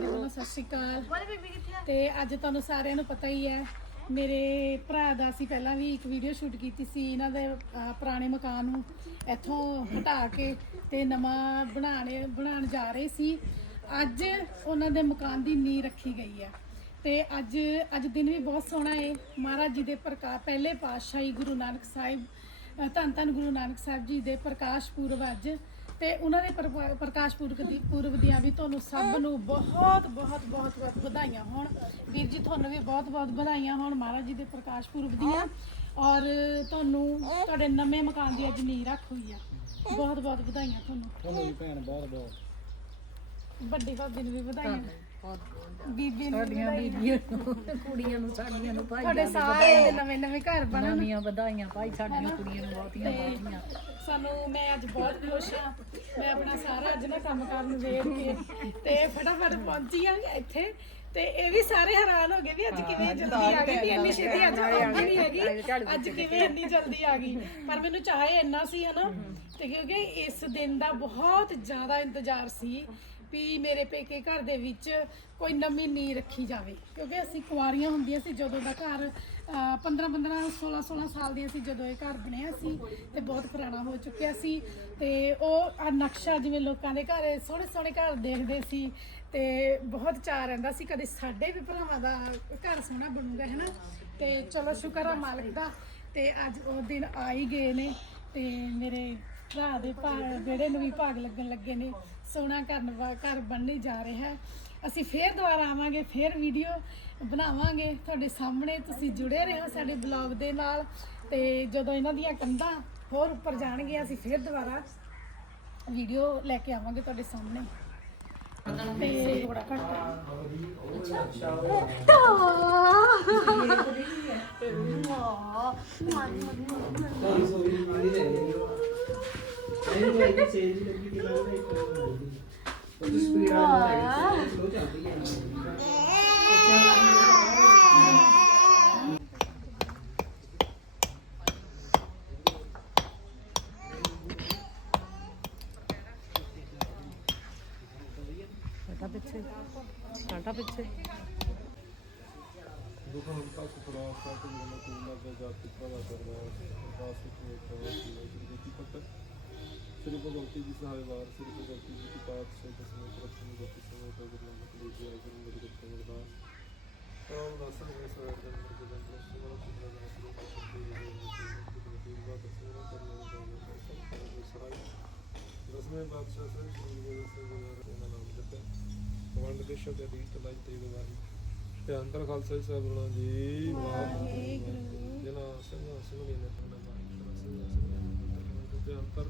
ਵੱਲੋਂ ਸਤਿ ਸ਼੍ਰੀ ਅਕਾਲ। ਤੇ ਅੱਜ ਤੁਹਾਨੂੰ ਸਾਰਿਆਂ ਨੂੰ ਪਤਾ ਹੀ ਹੈ ਮੇਰੇ ਭਰਾ ਦਾ ਅਸੀਂ ਪਹਿਲਾਂ ਵੀ ਇੱਕ ਵੀਡੀਓ ਸ਼ੂਟ ਕੀਤੀ ਸੀ ਇਹਨਾਂ ਦੇ ਅਹ, ਪੁਰਾਣੇ ਮਕਾਨ ਨੂੰ ਇੱਥੋਂ ਹਟਾ ਕੇ ਤੇ ਨਵਾਂ ਬਣਾਣੇ ਬਣਾਉਣ ਜਾ ਰਹੇ ਸੀ। ਅੱਜ ਉਹਨਾਂ ਦੇ ਮਕਾਨ ਦੀ ਨੀਂਹ ਰੱਖੀ ਗਈ ਹੈ। ਤੇ ਅੱਜ ਅੱਜ ਦਿਨ ਵੀ ਬਹੁਤ ਸੋਹਣਾ ਹੈ ਮਹਾਰਾਜ ਜੀ ਦੇ ਪ੍ਰਕਾਸ਼ ਪਹਿਲੇ ਪਾਤਸ਼ਾਹੀ ਗੁਰੂ ਨਾਨਕ ਸਾਹਿਬ ਅ, ਧੰਨ ਧੰਨ ਗੁਰੂ ਨਾਨਕ ਸਾਹਿਬ ਜੀ ਦੇ ਪ੍ਰਕਾਸ਼ ਪੁਰਬ ਅੱਜ। ਤੇ ਉਹਨਾਂ ਦੇ ਪ੍ਰਕਾਸ਼ ਪੁਰਬ ਦੀ ਪੁਰਬ ਦੀਆਂ ਵੀ ਤੁਹਾਨੂੰ ਸਭ ਨੂੰ ਬਹੁਤ ਬਹੁਤ ਬਹੁਤ ਬਹੁਤ ਵਧਾਈਆਂ ਹੋਣ। ਵੀਰ ਜੀ ਤੁਹਾਨੂੰ ਵੀ ਬਹੁਤ ਬਹੁਤ ਵਧਾਈਆਂ ਹੋਣ ਮਹਾਰਾਜ ਜੀ ਦੇ ਪ੍ਰਕਾਸ਼ ਪੁਰਬ ਦੀਆਂ। ਔਰ ਤੁਹਾਨੂੰ ਤੁਹਾਡੇ ਨਵੇਂ ਮਕਾਨ ਦੀ ਅੱਜ ਨੀਂਹ ਰੱਖ ਹੋਈ ਆ। ਬਹੁਤ ਬਹੁਤ ਵਧਾਈਆਂ ਤੁਹਾਨੂੰ। ਤੁਹਾਨੂੰ ਵੀ ਭੈਣ ਬਹੁਤ ਬਹੁਤ। ਵੱਡੀ ਭਾਬੀ ਨੂੰ ਵੀ ਵਧਾਈਆਂ। ਬੀਬੀ ਨੂੰ ਸਾਡੀਆਂ। ਬੀਬੀਆਂ ਨੂੰ। ਕੁੜੀਆਂ ਨੂੰ ਸਾਡੀਆਂ ਨੂੰ ਭਾਈ ਤੁਹਾਡੇ ਸਾਰਿਆਂ ਦੇ ਨਵੇਂ ਨਵੇਂ ਘਰ ਬਣਨ। ਨਵੀਆਂ ਵਧਾਈਆਂ ਭਾਈ ਸਾਡੀਆਂ ਕੁੜੀਆਂ ਨੂੰ ਬਹੁਤੀਆਂ ਬਹੁਤੀਆਂ ਸਾਨੂੰ ਮੈਂ ਅੱਜ ਬਹੁਤ ਖੁਸ਼ ਹਾਂ। ਮੈਂ ਆਪਣਾ ਸਾਰਾ ਅੱਜ ਨਾ ਕੰਮ ਕਰਨ ਵੇਖ ਕੇ ਤੇ ਫਟਾਫਟ ਪਹੁੰਚੀ ਆ ਇੱਥੇ। ਤੇ ਇਹ ਵੀ ਸਾਰੇ ਹੈਰਾਨ ਹੋ ਗਏ ਵੀ ਅੱਜ ਕਿਵੇਂ ਜਲਦੀ ਆ ਗਈ ਵੀ ਇੰਨੀ ਛੇਤੀ ਅੱਜ ਪਹੁੰਚੀ ਨਹੀਂ ਹੈਗੀ। ਅੱਜ ਕਿਵੇਂ ਇੰਨੀ ਜਲਦੀ ਆ ਗਈ। ਪਰ ਮੈਨੂੰ ਚਾਹੇ ਇੰਨਾ ਸੀ ਹਨਾ। ਤੇ ਕਿਉਂਕਿ ਇਸ ਦਿਨ ਦਾ ਬਹੁਤ ਜ਼ਿਆਦਾ ਇੰਤਜ਼ਾਰ ਸੀ ਵੀ ਮੇਰੇ ਪੇਕੇ ਘਰ ਦੇ ਵਿੱਚ ਕੋਈ ਨਮੀ ਨੀਂਹ ਰੱਖੀ ਜਾਵੇ। ਕਿਉਂਕਿ ਅਸੀਂ ਕੁਆਰੀਆਂ ਹੁੰਦੀਆਂ ਸੀ, ਜਦੋਂ ਦਾ ਘਰ 15 15 16 16 ਸਾਲ ਦੀਆਂ ਸੀ ਜਦੋਂ ਇਹ ਘਰ ਬਣਿਆ ਸੀ, ਤੇ ਬਹੁਤ ਪੁਰਾਣਾ ਹੋ ਚੁੱਕਿਆ ਸੀ। ਤੇ ਉਹ ਆ ਨਕਸ਼ਾ ਜਿਵੇਂ ਲੋਕਾਂ ਦੇ ਘਰ, ਸੋਹਣੇ ਸੋਹਣੇ ਘਰ ਦੇਖਦੇ ਸੀ, ਤੇ ਬਹੁਤ ਚਾਅ ਰਹਿੰਦਾ ਸੀ, ਕਦੇ ਸਾਡੇ ਵੀ ਭਰਾਵਾਂ ਦਾ ਘਰ ਸੋਹਣਾ ਬਣੂਗਾ ਹੈ ਨਾ ਤੇ ਚਲੋ ਸ਼ੁਕਰ ਆ ਮਾਲਕ ਦਾ, ਤੇ ਅੱਜ ਉਹ ਦਿਨ ਆ ਹੀ ਗਏ ਨੇ, ਤੇ ਮੇਰੇ ਭਰਾ ਦੇ ਭਾਗ ਜਿਹੜੇ ਨੂੰ ਵੀ ਭਾਗ ਲੱਗਣ ਲੱਗੇ ਨੇ ਸੋਹਣਾ ਘਰ ਵਾ- ਘਰ ਬਣਨੇ ਜਾ ਰਿਹਾ ਹੈ। ਅਸੀਂ ਫੇਰ ਦੁਬਾਰਾ ਆਵਾਂਗੇ ਫੇਰ ਵੀਡੀਓ ਬਣਾਵਾਂਗੇ। ਤੁਹਾਡੇ ਸਾਹਮਣੇ ਤੁਸੀਂ ਜੁੜੇ ਰਹੋ ਸਾਡੇ ਬਲੌਗ ਦੇ ਨਾਲ। ਤੇ ਜਦੋਂ ਇਹਨਾਂ ਦੀਆਂ ਕੰਧਾਂ ਹੋਰ ਉੱਪਰ ਜਾਣਗੀਆਂ ਅਸੀਂ ਫੇਰ ਦੁਬਾਰਾ ਵੀਡੀਓ ਲੈ ਕੇ ਆਵਾਂਗੇ ਤੁਹਾਡੇ ਸਾਹਮਣੇ। ਤੇ ਥੋੜਾ ਘੱਟ। ਸਾਡਾ ਪਿੱਛੇ ਸਾਡਾ ਪਿੱਛੇ। ਦੁਖ ਹੰਤਾ ਸੁਖਰਾ ਸਤ ਗੁਣ ਤੂੰ ਲੱਗ ਜਾਤੀ ਪ੍ਰਭਾ ਕਰਵਾ ਅਰਦਾਸ ਵਿੱਚ ਪ੍ਰਭਾ ਕੀ ਜੀ ਕੀ ਪਤ ਸ੍ਰੀ ਭਗਵਤੀ ਜੀ ਸਹਾਇ ਵਾਰ ਸ੍ਰੀ ਭਗਵਤੀ ਜੀ ਕੀ ਪਾਤ ਸੇ ਦਸਵੇਂ ਪ੍ਰਥਮ ਗਤੀ ਸਮੇਂ ਤੇ ਗੁਰੂ ਨਾਨਕ ਦੇਵ ਜੀ ਆਏ ਗੁਰੂ ਗੁਰੂ ਗੁਰੂ ਅਰਦਾਸ ਰਾਮ ਦਾਸਨ ਦੇ ਸਵਾਰ ਦੇ ਅੰਦਰ ਦੇ ਅੰਦਰ ਸਿਮਰਨ ਸਿਮਰਨ ਦਾ ਸ੍ਰੀ ਭਗਵਤੀ ਜੀ ਦੀ ਗੁਰੂ ਦਾ ਸਿਮਰਨ ਕਰਨ ਦਾ ਸਰਾਈ ਦਸਵੇਂ ਬਾਦਸ਼ਾਹ ਸੇ ਸ੍ਰੀ ਗੁਰੂ ਸਾਹਿਬ ਜੀ ਦਾ ਨਾਮ ਜਪੇ ਵੰਡ ਦੇ ਸ਼ਬਦ ਦੀ ਤਲਾਈ ਤੇ ਗਵਾਹੀ ਤੇ ਅੰਦਰ ਖਾਲਸਾ ਜੀ ਸਾਹਿਬ ਬੋਲਣਾ ਜੀ ਵਾਹਿਗੁਰੂ। ਜਨਾ ਸਿੰਘ ਸਿੰਘ ਨੇ ਨਾ ਬਾਣੀ ਸਿੰਘ ਸਿੰਘ ਤੇ ਅੰਦਰ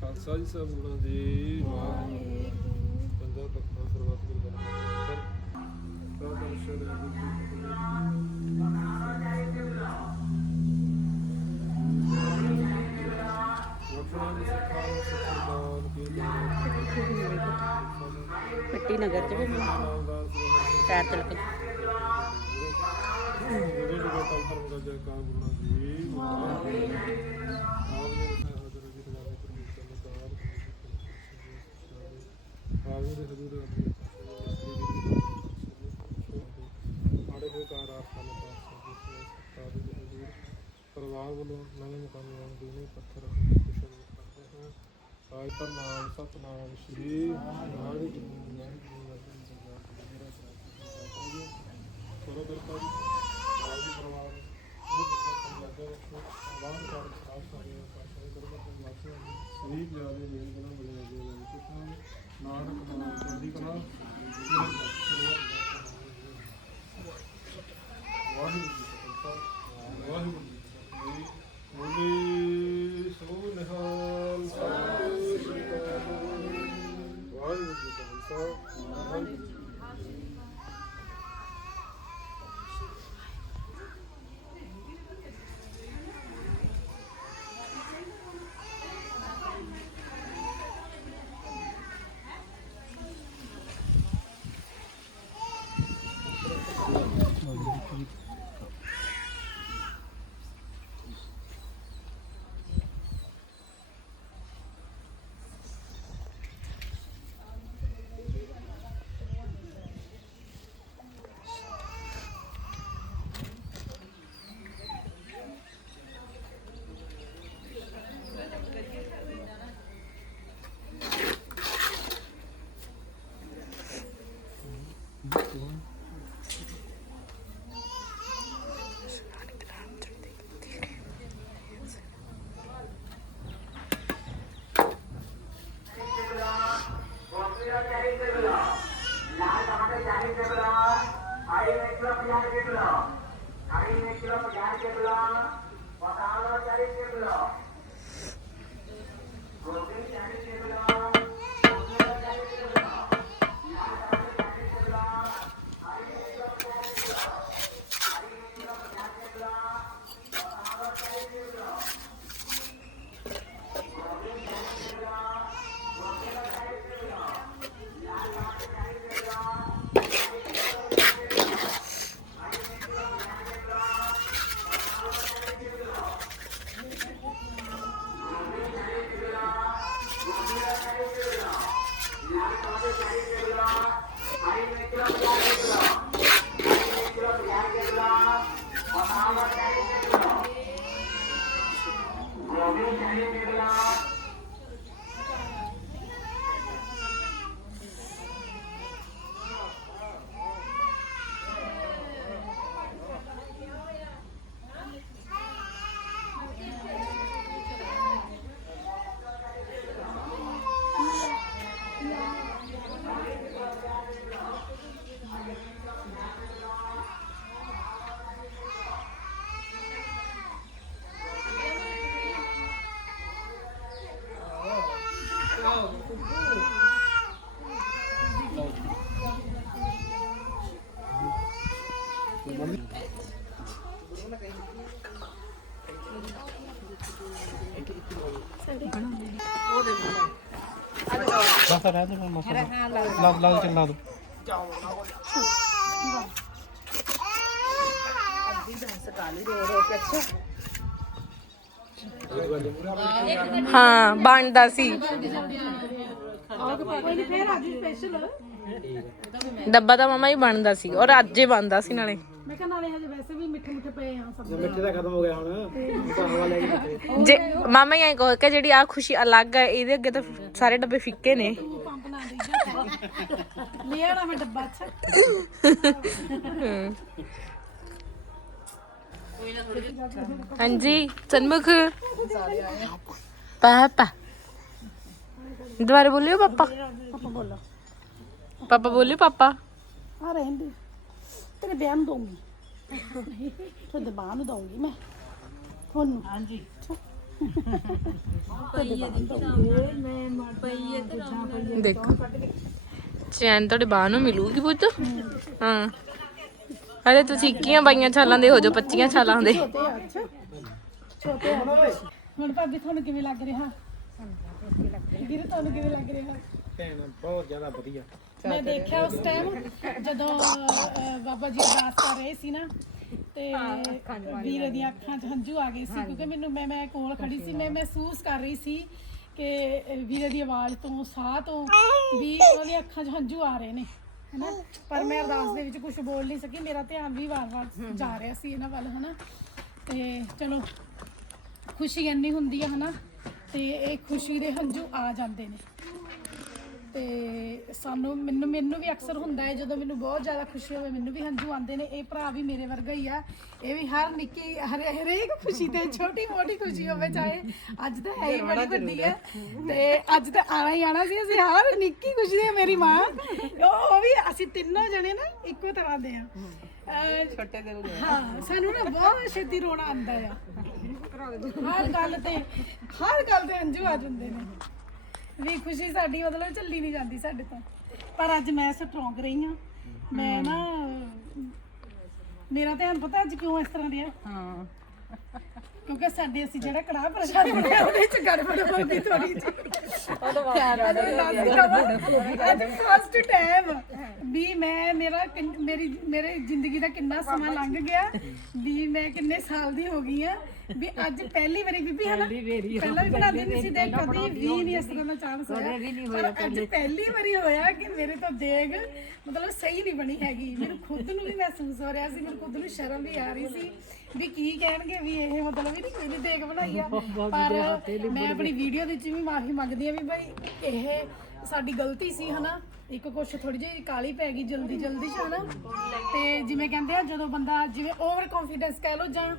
ਖਾਲਸਾ ਜੀ ਸਾਹਿਬ ਬੋਲਣਾ ਜੀ ਵਾਹਿਗੁਰੂ। ਪੰਜਾ ਤਖਤਾਂ ਸਰਬੱਤ ਗੁਰੂ ਗ੍ਰੰਥ ਅੰਦਰ ਦਰਸ਼ਨ ਮਿੱਟੀ ਨਗਰ ਚ ਵੀ ਪੈਰ ਤਿਲਕ ਜਿਹੜੇ ਜਿਹੜੇ ਤੰਤਰ ਦਾ ਜੈਕਾਰ ਗੁਰਨਾ ਜੀ ਆਪ ਜੀ ਦੇ ਹਾਜ਼ਰ ਜੀ ਦਾ ਪਰਮੇਸ਼ਰ ਦਾ ਦਾਰ ਆਪ ਦੇ ਹਜ਼ੂਰ ਆੜੇ ਹੋਏ ਕਾਰ ਆਸਥਾਨ ਪਾਸ ਦੇ ਹਜ਼ੂਰ ਪਰਿਵਾਰ ਵੱਲੋਂ ਨਵੇਂ ਮਕਾਨ ਬਣਾਉਣ ਦੇ ਪੱਥਰ ਕੁਸ਼ਲ ਕਰਦੇ ਹਾਂ ਆਜ ਪਰ ਨਾਮ ਸਤਨਾਮ ਸ਼੍ਰੀ ਵਾਹਿਗੁਰੂ ਜੀ ਕਰੋ ਕਿਰਪਾ ਜੀ ਬਸ ਰਹਿ ਦੇ ਮਸਾ ਲਾ ਲਾ ਕੇ ਲਾ ਹਾਂ, ਬਣਦਾ ਸੀ। ਡੱਬਾ ਤਾਂ ਮਾਮਾ ਹੀ ਬਣਦਾ ਸੀ, ਔਰ ਅੱਜ ਹੀ ਬਣਦਾ ਸੀ ਨਾਲੇ। ਮੈਂ ਕਿਹਾ ਨਾਲੇ ਹਜੇ ਵੈਸੇ ਵੀ ਮਿੱਠੇ ਮਿੱਠੇ ਪਏ ਆ ਸਭ ਮਿੱਠੇ ਦਾ ਖਤਮ ਹੋ ਗਿਆ ਹੁਣ। ਤੁਹਾਨੂੰ ਲੈ ਕੇ ਜੇ ਮਾਮਾ ਹੀ ਐਂ ਕਹੋ ਕਿ ਜਿਹੜੀ ਆ ਖੁਸ਼ੀ ਅਲੱਗ ਹੈ ਇਹਦੇ ਅੱਗੇ ਤਾਂ ਸਾਰੇ ਡੱਬੇ ਫਿੱਕੇ ਨੇ। ਪੰਪ ਨਾ ਦੇ ਜਾ ਲੈ ਆਣਾ ਮੈਂ ਡੱਬਾ ਅੱਛਾ। ਹਾਂਜੀ ਸਨਮੁਖ। ਪਾਪਾ। ਦੁਬਾਰਾ ਬੋਲਿਓ ਪਾਪਾ। ਪਾਪਾ ਬੋਲੋ। ਪਾਪਾ ਬੋਲਿਓ ਪਾਪਾ। ਆ ਰਹਿੰਦੇ ਤੇਰੇ ਵਿਆਹ ਨੂੰ ਦਊਂਗੀ। ਤੁਹਾਡੇ ਬਾਹ ਨੂੰ ਦਊਂਗੀ ਮੈਂ। ਤੁਹਾਨੂੰ। ਹਾਂਜੀ। ਦੇਖੋ। ਚੈਨ ਤੁਹਾਡੇ ਬਾਹ ਨੂੰ ਮਿਲੂਗੀ ਪੁੱਤ। ਹਾਂ। ਅਰੇ ਤੁਸੀਂ ਇੱਕੀਆਂ ਬਾਈਆਂ ਛਾਲਾਂ ਦੇ ਹੋ ਜਾਓ 25 ਛਾਲਾਂ ਦੇ। ਛੋਟੇ ਹੁਣ ਭਾਬੀ ਤੁਹਾਨੂੰ ਕਿਵੇਂ ਲੱਗ ਰਿਹਾ। ਵੀਰੇ ਤੁਹਾਨੂੰ ਕਿਵੇਂ ਲੱਗ ਰਿਹਾ? ਭੈਣ ਬਹੁਤ ਜ਼ਿਆਦਾ ਵਧੀਆ। ਮੈਂ ਦੇਖਿਆ ਉਸ ਟਾਈਮ ਜਦੋਂ ਅਹ, ਬਾਬਾ ਜੀ ਅਰਦਾਸ ਕਰ ਰਹੇ ਸੀ ਨਾ ਤੇ ਵੀਰੇ ਦੀਆਂ ਅੱਖਾਂ 'ਚ ਹੰਝੂ ਆ ਗਏ ਸੀ ਕਿਉਂਕਿ ਮੈਨੂੰ ਮੈਂ ਮੈਂ ਕੋਲ ਖੜੀ ਸੀ ਮੈਂ ਮਹਿਸੂਸ ਕਰ ਰਹੀ ਸੀ ਕਿ ਅਹ, ਵੀਰੇ ਦੀ ਆਵਾਜ਼ ਤੋਂ ਸਾਹ ਤੋਂ ਵੀ ਉਹਨਾਂ ਦੀਆਂ ਅੱਖਾਂ 'ਚ ਹੰਝੂ ਆ ਰਹੇ ਨੇ ਹਨਾ? ਪਰ ਮੈਂ ਅਰਦਾਸ ਦੇ ਵਿੱਚ ਕੁਝ ਬੋਲ ਨਹੀਂ ਸਕੀ ਮੇਰਾ ਧਿਆਨ ਵੀ ਵਾਰ-ਵਾਰ ਜਾ ਰਿਹਾ ਸੀ ਇਹਨਾਂ ਵੱਲ ਹਨਾ? ਤੇ ਚਲੋ ਖੁਸ਼ੀ ਇੰਨੀ ਹੁੰਦੀ ਆ ਹਨਾ? ਤੇ ਇਹ ਖੁਸ਼ੀ ਦੇ ਹੰਝੂ ਆ ਜਾਂਦੇ ਨੇ। ਤੇ ਸਾਨੂੰ ਮੈਨੂੰ ਮੈਨੂੰ ਵੀ ਅਕਸਰ ਹੁੰਦਾ ਹੈ ਜਦੋਂ ਮੈਨੂੰ ਬਹੁਤ ਜ਼ਿਆਦਾ ਖੁਸ਼ੀ ਹੋਵੇ ਮੈਨੂੰ ਵੀ ਹੰਝੂ ਆਉਂਦੇ ਨੇ ਇਹ ਭਰਾ ਵੀ ਮੇਰੇ ਵਰਗਾ ਹੀ ਆ। ਇਹ ਵੀ ਹਰ ਨਿੱਕੀ ਹਰ ਹਰੇਕ ਖੁਸ਼ੀ ਤੇ ਛੋਟੀ ਮੋਟੀ ਖੁਸ਼ੀ ਹੋਵੇ ਚਾਹੇ ਅੱਜ ਤਾਂ ਹੈ ਹੀ ਬੜੀ ਵੱਡੀ ਹੈ। ਤੇ ਅੱਜ ਤਾਂ ਆਣਾ ਹੀ ਆਣਾ ਸੀ ਅਸੀਂ ਹਰ ਨਿੱਕੀ ਖੁਸ਼ੀ ਦੇ ਮੇਰੀ ਮਾਂ। ਉਹ ਉਹ ਵੀ ਅਸੀਂ ਤਿੰਨੋਂ ਜਣੇ ਨਾ ਇੱਕੋ ਤਰ੍ਹਾਂ ਦੇ ਆ। ਛੋਟੇ ਦਿਲ ਦੇ। ਹਾਂ ਸਾਨੂੰ ਨਾ ਬਹੁਤ ਛੇਤੀ ਰੋਣਾ ਆਉਂਦਾ ਆ। ਹਰ ਗੱਲ ਤੇ ਹਰ ਗੱਲ ਤੇ ਹੰਝੂ ਆ ਜਾਂਦੇ ਨੇ। ਵੀ ਖੁਸ਼ੀ ਸਾਡੀ ਮਤਲਬ ਝੱਲੀ ਨਹੀਂ ਜਾਂਦੀ ਸਾਡੇ ਤੋਂ। ਪਰ ਅੱਜ ਮੈਂ ਸਟਰੋਂਗ ਰਹੀ ਹਾਂ। ਮੈਂ ਨਾ ਮੇਰਾ ਧਿਆਨ ਪਤਾ ਅੱਜ ਕਿਉਂ ਇਸ ਤਰ੍ਹਾਂ ਰਿਹਾ? ਹਾਂ। ਕਿਉਂਕਿ ਸਾਡੇ ਅਸੀਂ ਜਿਹੜਾ ਕੜਾਹ ਪ੍ਰਸ਼ਾਦ ਬਣਾਇਆ ਉਹਦੇ ਚ ਗੜਬੜ ਹੋ ਗਈ ਥੋੜੀ ਜਿਹੀ। ਅੱਜ ਫਸਟ ਟਾਈਮ ਵੀ ਮੈਂ ਮੇਰਾ ਕਿੰਨ- ਮੇਰੀ ਮੇਰੇ ਜ਼ਿੰਦਗੀ ਦਾ ਕਿੰਨਾ ਸਮਾਂ ਲੰਘ ਗਿਆ ਵੀ ਮੈਂ ਕਿੰਨੇ ਸਾਲ ਦੀ ਹੋ ਗਈ ਆ ਵੀ ਅੱਜ ਪਹਿਲੀ ਵਾਰੀ ਬੀਬੀ ਹੈ ਨਾ ਪਹਿਲਾਂ ਵੀ ਬਣਾਉਂਦੀ ਨਹੀਂ ਸੀ ਦੇ ਕਦੀ ਵੀ ਨਹੀਂ ਇਸ ਤਰ੍ਹਾਂ ਦਾ ਚਾਂਸ ਹੋਇਆ। ਪਰ ਅੱਜ ਪਹਿਲੀ। ਵਾਰੀ ਹੋਇਆ ਕਿ ਮੇਰੇ ਤੋਂ ਦੇਗ ਮਤਲਬ ਸਹੀ ਨਹੀਂ ਬਣੀ ਹੈਗੀ। ਮੈਨੂੰ ਖੁਦ ਨੂੰ ਵੀ ਮਹਿਸੂਸ ਹੋ ਰਿਹਾ ਸੀ ਮੈਨੂੰ ਖੁਦ ਨੂੰ ਸ਼ਰਮ ਵੀ ਆ ਰਹੀ ਸੀ ਵੀ ਕੀ ਕਹਿਣਗੇ ਵੀ ਇਹ ਮਤਲਬ ਵੀ ਨਹੀਂ ਕੋਈ ਨਹੀਂ ਦੇਗ ਬਣਾਈ ਆ। ਪਰ ਮੈਂ ਆਪਣੀ ਵੀਡੀਓ ਦੇ ਵਿੱਚ ਵੀ ਮਾਫੀ ਮੰਗਦੀ ਆ ਵੀ ਭਾਈ ਇਹ ਸਾਡੀ ਗਲਤੀ ਸੀ ਹਨਾ? ਇੱਕ ਕੁਛ ਥੋੜੀ ਜਿਹੀ ਕਾਲੀ ਪੈ ਗਈ ਜਲਦੀ ਜਲਦੀ ਚ ਹਨਾ? ਤੇ ਜਿਵੇਂ ਕਹਿੰਦੇ ਆ ਜਦੋਂ ਬੰਦਾ ਜਿਵੇਂ ਓਵਰ ਕੌਨਫੀਡੈਂਸ ਕਹਿ ਲੋ ਜਾਂ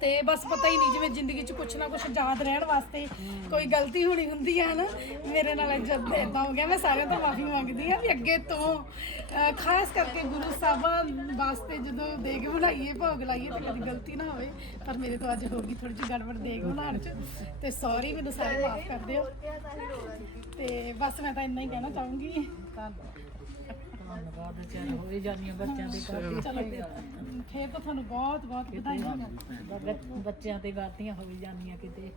ਤੇ ਬਸ ਪਤਾ ਹੀ ਨਹੀਂ ਜਿਵੇਂ ਜ਼ਿੰਦਗੀ 'ਚ ਕੁਛ ਨਾ ਕੁਛ ਯਾਦ ਰਹਿਣ ਵਾਸਤੇ ਕੋਈ ਗਲਤੀ ਹੋਣੀ ਹੁੰਦੀ ਹੈ ਨਾ ਮੇਰੇ ਨਾਲ ਜਦ ਇਦਾਂ ਹੋ ਗਿਆ। ਮੈਂ ਸਾਰਿਆਂ ਤੋਂ ਮਾਫੀ ਮੰਗਦੀ ਆ ਵੀ ਅੱਗੇ ਤੋਂ ਅਹ, ਖਾਸ ਕਰਕੇ ਗੁਰੂ ਸਾਹਿਬਾਂ ਵਾਸਤੇ ਜਦੋਂ ਦੇਗ ਬਣਾਈਏ ਭੋਗ ਲਾਈਏ ਤੇ ਕਦੀ ਗਲਤੀ ਨਾ ਹੋਵੇ ਪਰ ਮੇਰੇ ਤੋਂ ਅੱਜ ਹੋ ਗਈ ਥੋੜੀ ਜਿਹੀ ਗੜਬੜ ਦੇਗ ਬਣਾਉਣ 'ਚ। ਤੇ ਸੌਰੀ ਮੈਨੂੰ ਸਾਰੇ ਮਾਫ ਕਰ ਦਿਓ ਤੇ ਬਸ ਮੈਂ ਤਾਂ ਇੰਨਾ ਹੀ ਕਹਿਣਾ ਚਾਹੂੰਗੀ। ਧੰਨਵਾਦ। ਚੈਨ ਹੋਈ ਜਾਂਦੀਆਂ ਬੱਚਿਆਂ ਦੇ ਚਲੋ। ਤਾਂ ਤੁਹਾਨੂੰ ਬਹੁਤ ਬਹੁਤ ਵਧਾਈਆਂ। ਘਰ ਬੱਚਿਆਂ ਤੇ ਗਲਤੀਆਂ ਹੋਈ ਜਾਂਦੀਆਂ ਕਿਤੇ।